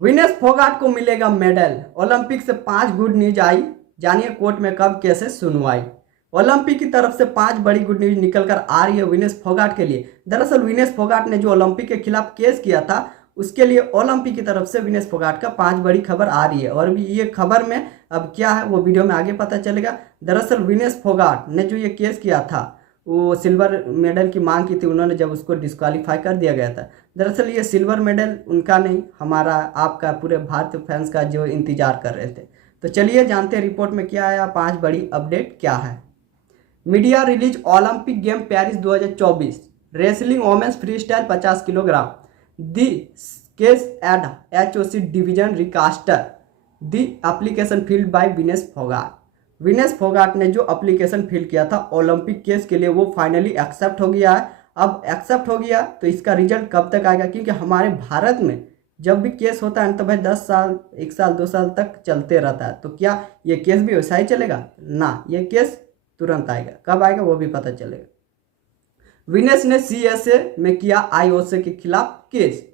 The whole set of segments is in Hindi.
विनेश फोगाट को मिलेगा मेडल। ओलंपिक से 5 गुड न्यूज आई, जानिए कोर्ट में कब कैसे सुनवाई। ओलंपिक की तरफ से 5 बड़ी गुड न्यूज निकलकर आ रही है विनेश फोगाट के लिए। दरअसल विनेश फोगाट ने जो ओलंपिक के खिलाफ केस किया था उसके लिए ओलंपिक की तरफ से विनेश फोगाट का 5 बड़ी खबर आ रही है। और भी ये खबर में अब क्या है वो वीडियो में आगे पता चलेगा। दरअसल विनेश फोगाट ने जो ये केस किया था वो सिल्वर मेडल की मांग की थी उन्होंने, जब उसको डिस्क्वालीफाई कर दिया गया था। दरअसल ये सिल्वर मेडल उनका नहीं, हमारा आपका पूरे भारतीय फैंस का जो इंतजार कर रहे थे। तो चलिए जानते हैं रिपोर्ट में क्या आया, 5 बड़ी अपडेट क्या है। Media release Olympic game Paris 2024 wrestling women's free style 50 kilogram the case ad HOC division रिकास्टर the application filed by Vinesh Phogat. Vinesh Phogat ने जो एप्लीकेशन फिल किया था ओलंपिक केस के लिए वो फाइनली एक्सेप्ट हो गया है। अब एक्सेप्ट हो गया तो इसका रिजल्ट कब तक आएगा, क्योंकि हमारे भारत में जब भी केस होता है तो भाई 10 साल 1 साल 2 साल तक चलते रहता है। तो क्या ये केस भी वैसा ही चलेगा ना, ये केस तुरंत आएगा। कब आएगा वो भी पता चलेगा। विनेश ने CSA में किया IOC के खिलाफ केस।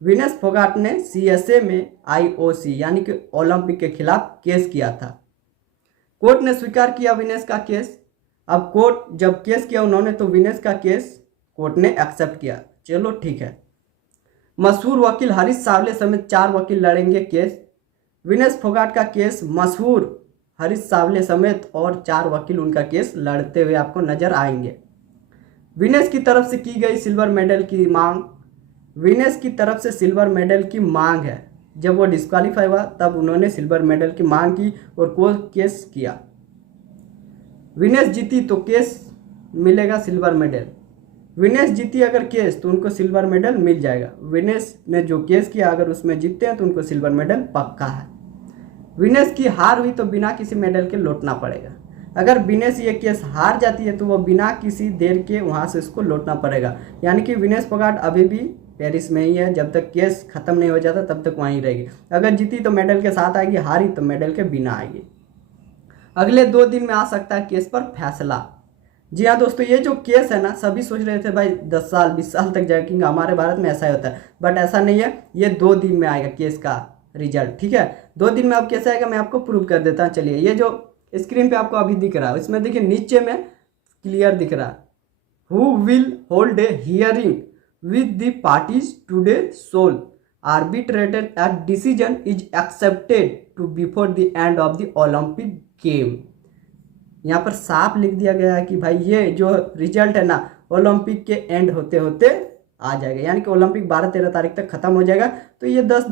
विनेश फोगाट ने CSA में IOC यानी कि ओलंपिक के खिलाफ केस किया था। कोर्ट ने स्वीकार किया विनेश का केस। अब कोर्ट जब केस किया उन्होंने तो विनेश का केस कोर्ट ने एक्सेप्ट किया, चलो ठीक है। मशहूर वकील हरीश सावले समेत 4 वकील लड़ेंगे केस। विनेश फोगाट का केस मशहूर हरीश सावले समेत और 4 वकील उनका केस लड़ते हुए आपको नजर आएंगे। विनेश की तरफ से की गई सिल्वर मेडल की मांग। विनेश की तरफ से सिल्वर मेडल की मांग है। जब वो डिस्क्वालीफाई हुआ तब उन्होंने सिल्वर मेडल की मांग की और कोर्ट केस किया। विनेश जीती तो केस मिलेगा सिल्वर मेडल। विनेश जीती अगर केस तो उनको सिल्वर मेडल मिल जाएगा। विनेश ने जो केस किया अगर उसमें जीतते हैं तो उनको सिल्वर मेडल पक्का है। विनेश की हार हुई तो बिना किसी मेडल के लौटना पड़ेगा। अगर विनेश ये केस हार जाती है तो वो बिना किसी देर के वहाँ से उसको लौटना पड़ेगा। यानी कि विनेश फोगाट अभी भी पेरिस में ही है, जब तक केस खत्म नहीं हो जाता तब तक वहीं रहेगी। अगर जीती तो मेडल के साथ आएगी, हारी तो मेडल के बिना आएगी। अगले 2 दिन में आ सकता है केस पर फैसला। जी हाँ दोस्तों, ये जो केस है ना सभी सोच रहे थे भाई 10 साल 20 साल तक जाएगा, क्योंकि हमारे भारत में ऐसा ही होता है। बट ऐसा नहीं है, ये 2 दिन में आएगा केस का रिजल्ट। ठीक है, 2 दिन में अब कैसे आएगा मैं आपको प्रूव कर देता हूँ। चलिए, ये जो स्क्रीन पे आपको अभी दिख रहा है इसमें देखिए नीचे में क्लियर दिख रहा है, who will hold a hearing with the parties today shall arbitrated a decision is accepted to before the end of the Olympic game। यहाँ पर साफ लिख दिया गया है कि भाई ये जो रिजल्ट है ना ओलंपिक के एंड होते होते आ जाएगा। यानी कि ओलंपिक 12-13 तारीख तक खत्म हो जाएगा, तो ये 10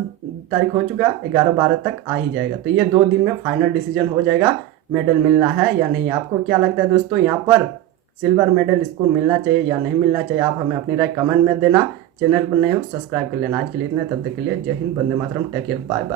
तारीख हो चुका, 11-12 तक आ ही जाएगा। तो ये 2 दिन में फाइनल डिसीजन हो जाएगा मेडल मिलना है या नहीं। आपको क्या लगता है दोस्तों, यहाँ पर सिल्वर मेडल इसको मिलना चाहिए या नहीं मिलना चाहिए? आप हमें अपनी राय कमेंट में देना। चैनल पर नए हो सब्सक्राइब कर लेना। आज के लिए इतना, तब तक के लिए जय Hind, Vande Mataram, take care, bye bye.